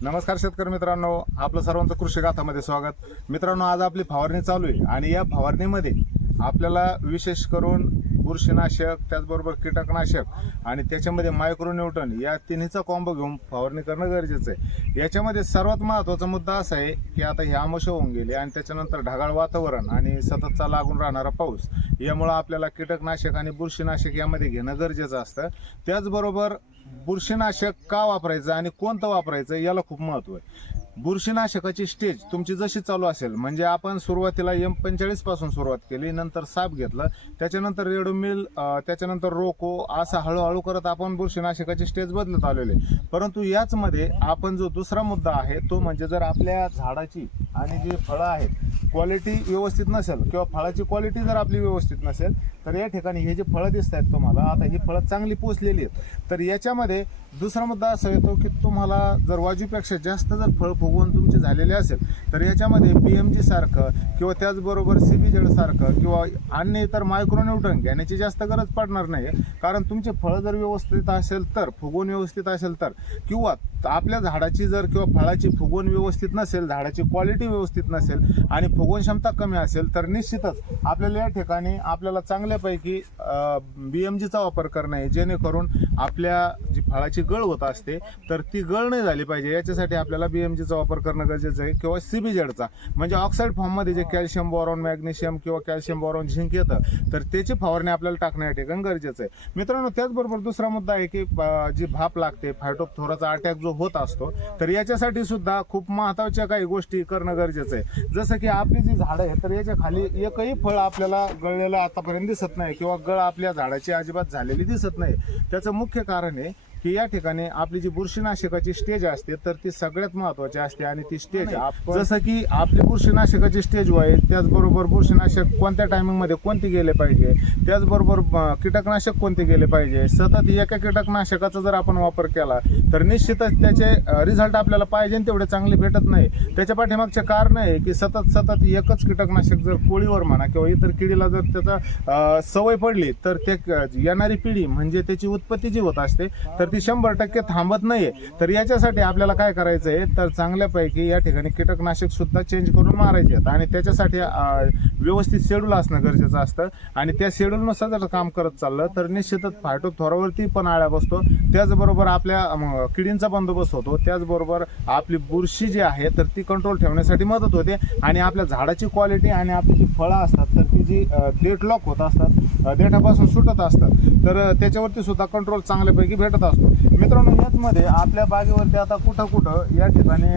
नमस्कार शेतकरी मित्रांनो आपलं सर्वांचं कृषी गाथामध्ये स्वागत. मित्रांनो आज आपली फवारणी चालू आहे आणि या फवारणीमध्ये आपल्याला विशेष करून बुरशीनाशक त्याचबरोबर कीटकनाशक आणि त्याच्यामध्ये मायक्रोन्यूटन या तिन्हीचा कॉम्बो घेऊन फवारणी करणं गरजेचं आहे. याच्यामध्ये सर्वात महत्त्वाचा मुद्दा असा आहे की आता हे आमश होऊन गेले आणि त्याच्यानंतर ढगाळ वातावरण आणि सततचा लागून राहणारा पाऊस यामुळं आपल्याला कीटकनाशक आणि बुरशीनाशक यामध्ये घेणं गरजेचं असतं. त्याचबरोबर बुरशीनाशक का वापरायचं आणि कोणतं वापरायचं याला खूप महत्त्व आहे. बुरशीनाशकाची स्टेज तुमची जशी चालू असेल म्हणजे आपण सुरुवातीला एम पंचेचाळीसपासून सुरुवात केली नंतर साप घेतलं त्याच्यानंतर रेडोमिल त्याच्यानंतर रोको असं हळूहळू करत आपण बुरशीनाशकाची स्टेज बदलत आलेले परंतु याचमध्ये आपण जो दुसरा मुद्दा आहे तो म्हणजे जर आपल्या झाडाची आणि जी फळं आहेत क्वालिटी व्यवस्थित नसेल किंवा फळाची क्वालिटी जर आपली व्यवस्थित नसेल तर या ठिकाणी हे जे फळं दिसत आहेत तुम्हाला आता ही फळं चांगली पोचलेली आहेत. तर याच्यामध्ये दुसरा मुद्दा असा येतो की तुम्हाला जर वाजूपेक्षा जास्त जर फळ फुगवून तुमचे झालेले असेल तर याच्यामध्ये पी एम जी सारखं किंवा त्याचबरोबर सी बी जेड सारखं किंवा अन्य इतर मायक्रोन्यूट्रन घेण्याची जास्त गरज पडणार नाही कारण तुमचे फळं जर व्यवस्थित असेल तर फुगवून व्यवस्थित असेल तर किंवा आपल्या झाडाची जर किंवा फळाची फुगवून व्यवस्थित नसेल झाडाची क्वालिटी व्यवस्थित नसेल आणि उगवण क्षमता कमी असेल तर निश्चितच आपल्याला या ठिकाणी आपल्याला चांगल्यापैकी बी एम जीचा वापर करणं आहे. जेणेकरून आपल्या जी फळाची गळ होत असते तर ती गळ नाही झाली पाहिजे. याच्यासाठी आपल्याला बी एम जीचा वापर करणं गरजेचं आहे किंवा सी बी जेडचा म्हणजे ऑक्साईड फॉर्ममध्ये जे कॅल्शियम बॉरॉन मॅग्नेशियम किंवा कॅल्शियम बॉरॉन झिंक येतं तर त्याची फवारणी आपल्याला टाकणं या ठिकाणी गरजेचं आहे. मित्रांनो त्याचबरोबर दुसरा मुद्दा आहे की जी भाप लागते फायटोथोराचा अटॅक जो होत असतो तर याच्यासाठी सुद्धा खूप महत्त्वाच्या काही गोष्टी करणं गरजेचं आहे. जसं की आपली जी झाडं आहेत तर याच्या खाली एकही फळ आपल्याला गळलेलं आतापर्यंत दिसत नाही किंवा गळ आपल्या झाडाची अजिबात झालेली दिसत नाही. त्याचं मुख्य कारण आहे की या ठिकाणी आपली जी बुरशीनाशकाची स्टेज असते तर ती सगळ्यात महत्वाची असते आणि ती स्टेज जसं की आपली बुरशीनाशकाची स्टेज होय त्याचबरोबर बुरशीनाशक कोणत्या टायमिंगमध्ये कोणते गेले पाहिजे त्याचबरोबर कीटकनाशक कोणते गेले पाहिजे सतत एका कीटकनाशकाचा जर आपण वापर केला तर निश्चितच त्याचे रिझल्ट आपल्याला पाहिजे तेवढे चांगले भेटत नाही. त्याच्या पाठीमागचे कारण आहे की सतत सतत एकच कीटकनाशक जर कोळीवर म्हणा किंवा इतर किडीला जर त्याचा सवय पडली तर ते येणारी पिढी म्हणजे त्याची उत्पत्ती जी होत असते तर ती शंभर टक्के थांबत नाहीये. तर याच्यासाठी आपल्याला काय करायचं आहे तर चांगल्यापैकी या ठिकाणी कीटकनाशक सुद्धा चेंज करून मारायचे आहेत. आणि त्याच्यासाठी व्यवस्थित शेड्यूल असणं गरजेचं असतं. आणि त्या शेड्यूलनुसार जर काम करत चाललं तर निश्चितच फायटो थोरावरती पण आळ्या बसतो. त्याचबरोबर आपल्या किडींचा बंदोबस्त होतो. त्याचबरोबर आपली बुरशी जी आहे तर ती कंट्रोल ठेवण्यासाठी मदत होते. आणि आपल्या झाडाची क्वालिटी आणि आपली जी फळं असतात तर जी डेट लॉक होत असतात देठापासून सुटत असतात तर त्याच्यावरती सुद्धा कंट्रोल चांगल्यापैकी भेटत असतो. मित्रांनो याचमध्ये आपल्या बागेवरती आता कुठं कुठं या ठिकाणी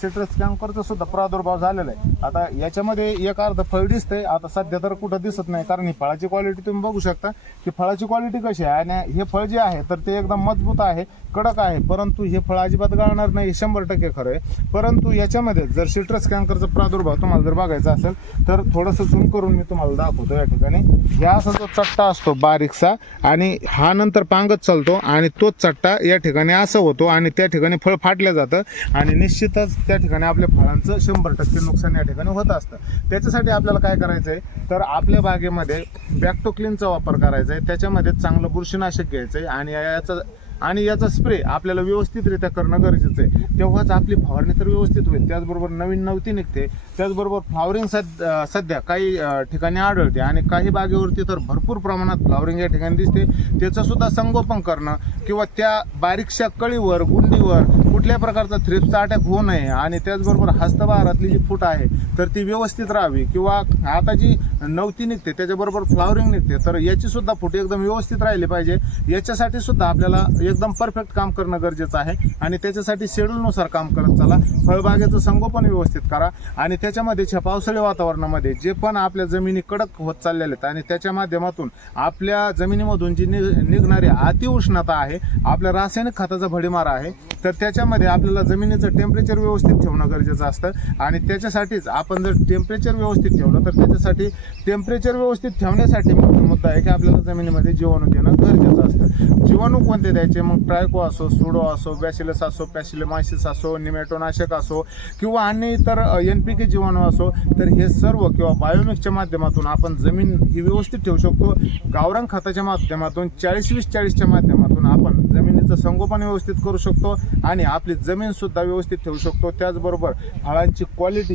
सिट्रस कॅम्परचा सुद्धा प्रादुर्भाव झालेला आहे. आता याच्यामध्ये एक अर्ध फळ दिसतंय आता सध्या तर कुठं दिसत नाही कारण ही फळाची क्वालिटी तुम्ही बघू शकता की फळाची क्वालिटी कशी आहे आणि हे फळ जे आहे तर ते एकदम मजबूत आहे कडक आहे परंतु हे फळ अजिबात गाळणार नाही हे शंभर टक्के खरं आहे. परंतु याच्यामध्ये जर सिट्रस कॅन्करचा प्रादुर्भाव तुम्हाला जर बघायचा असेल तर थोडंसं झूम करून मी तुम्हाला दाखवतो या ठिकाणी. ह्या असा जो चट्टा असतो बारीकसा आणि हा नंतर पांगत चालतो आणि तोच चट्टा या ठिकाणी असं होतो आणि त्या ठिकाणी फळ फाटलं जातं आणि निश्चितच त्या ठिकाणी आपल्या फळांचं शंभर टक्के नुकसान या ठिकाणी होत असतं. त्याच्यासाठी आपल्याला काय करायचं आहे तर आपल्या बागेमध्ये बॅक्टोक्लिनचा वापर करायचा आहे त्याच्यामध्ये चांगलं बुरशीनाशक घ्यायचं आहे आणि याचं आणि याचा स्प्रे आपल्याला व्यवस्थितरित्या करणं गरजेचं आहे. तेव्हाच आपली फवारणी तर व्यवस्थित होईल. त्याचबरोबर नवीन नवती निघते. त्याचबरोबर फ्लॉवरिंग सद सध्या काही ठिकाणी आढळते आणि काही बागेवरती तर भरपूर प्रमाणात फ्लॉवरिंग या ठिकाणी दिसते. त्याचंसुद्धा संगोपन करणं किंवा त्या बारीकशा कळीवर गुंडीवर कुठल्या प्रकारचा थ्रीपचा अटॅक होऊ नये आणि त्याचबरोबर हस्तभारातली जी फूट आहे तर ती व्यवस्थित राहावी किंवा आता जी नवती निघते त्याच्याबरोबर फ्लॉवरिंग निघते तर याची सुद्धा फूट एकदम व्यवस्थित राहिली पाहिजे. याच्यासाठी सुद्धा आपल्याला एकदम परफेक्ट काम करणं गरजेचं आहे आणि त्याच्यासाठी शेड्यूलनुसार काम करत चला. फळबागेचं संगोपन व्यवस्थित करा आणि त्याच्यामध्ये छ पावसाळी वातावरणामध्ये जे पण आपल्या जमिनी कडक होत चाललेल्या आहेत आणि त्याच्या माध्यमातून आपल्या जमिनीमधून जी निघ निघणारी अतिउष्णता आहे आपल्या रासायनिक खताचा भडीमार आहे तर त्याच्यामध्ये आपल्याला जमिनीचं टेम्परेचर व्यवस्थित ठेवणं गरजेचं असतं. आणि त्याच्यासाठीच आपण जर टेम्परेचर व्यवस्थित ठेवलं तर त्याच्यासाठी टेम्परेचर व्यवस्थित ठेवण्यासाठी मुख्य मुद्दा आहे की आपल्याला जमिनीमध्ये जीवाणू देणं गरजेचं असतं. जीवाणू कोणते द्यायचे? मग ट्रायको असो सुडो असो बॅसिलस असो पॅसिलमायसिस असो निमेटोनाशक असो किंवा अन्य इतर एन पी के जीवाणू असो तर हे सर्व किंवा बायोमिक्सच्या माध्यमातून आपण जमीन ही व्यवस्थित ठेवू शकतो. गावरान खताच्या माध्यमातून चाळीस वीस चाळीसच्या माध्यमातून आपण जमीन त्यांचं संगोपन व्यवस्थित करू शकतो आणि आपली जमीनसुद्धा व्यवस्थित ठेवू शकतो. त्याचबरोबर फळांची क्वालिटी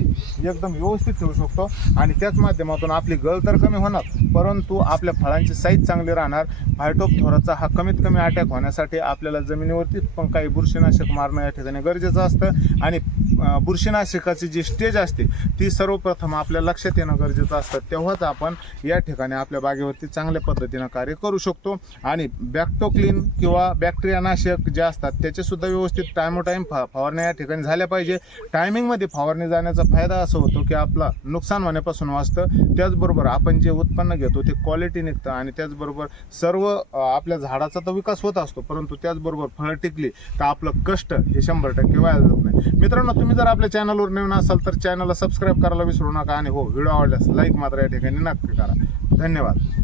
एकदम व्यवस्थित ठेवू शकतो. आणि त्याच माध्यमातून आपली गळ तर कमी होणार परंतु आपल्या फळांची साईज चांगली राहणार. फायटोप्थोराचा हा कमीत कमी अटॅक होण्यासाठी आपल्याला जमिनीवरती पण काही बुरशीनाशक मारणं या ठिकाणी गरजेचं असतं. आणि बुरशीनाशकाची जी स्टेज असते ती सर्वप्रथम आपल्या लक्षात येणं गरजेचं असतं. तेव्हाच आपण या ठिकाणी आपल्या बागेवरती चांगल्या पद्धतीनं कार्य करू शकतो. आणि बॅक्टोक्लीन किंवा बॅक्टेरिया कीटकनाशक जे असतात त्याचे सुद्धा व्यवस्थित टाइम टाईम फा फवारण्या या ठिकाणी झाल्या पाहिजे. टायमिंगमध्ये फवारणी जाण्याचा फायदा असा होतो की आपला नुकसान होण्यापासून वाचतं. त्याचबरोबर आपण जे उत्पन्न घेतो ते क्वालिटी निघतं आणि त्याचबरोबर सर्व आपल्या झाडाचा तर विकास होत असतो परंतु त्याचबरोबर फळं टिकली तर आपलं कष्ट हे शंभर टक्के वाया जात नाही. मित्रांनो तुम्ही जर आपल्या चॅनलवर नवीन असाल तर चॅनलला सबस्क्राईब करायला विसरू नका आणि हो व्हिडिओ आवडल्यास लाईक मात्र या ठिकाणी नक्की करा. धन्यवाद.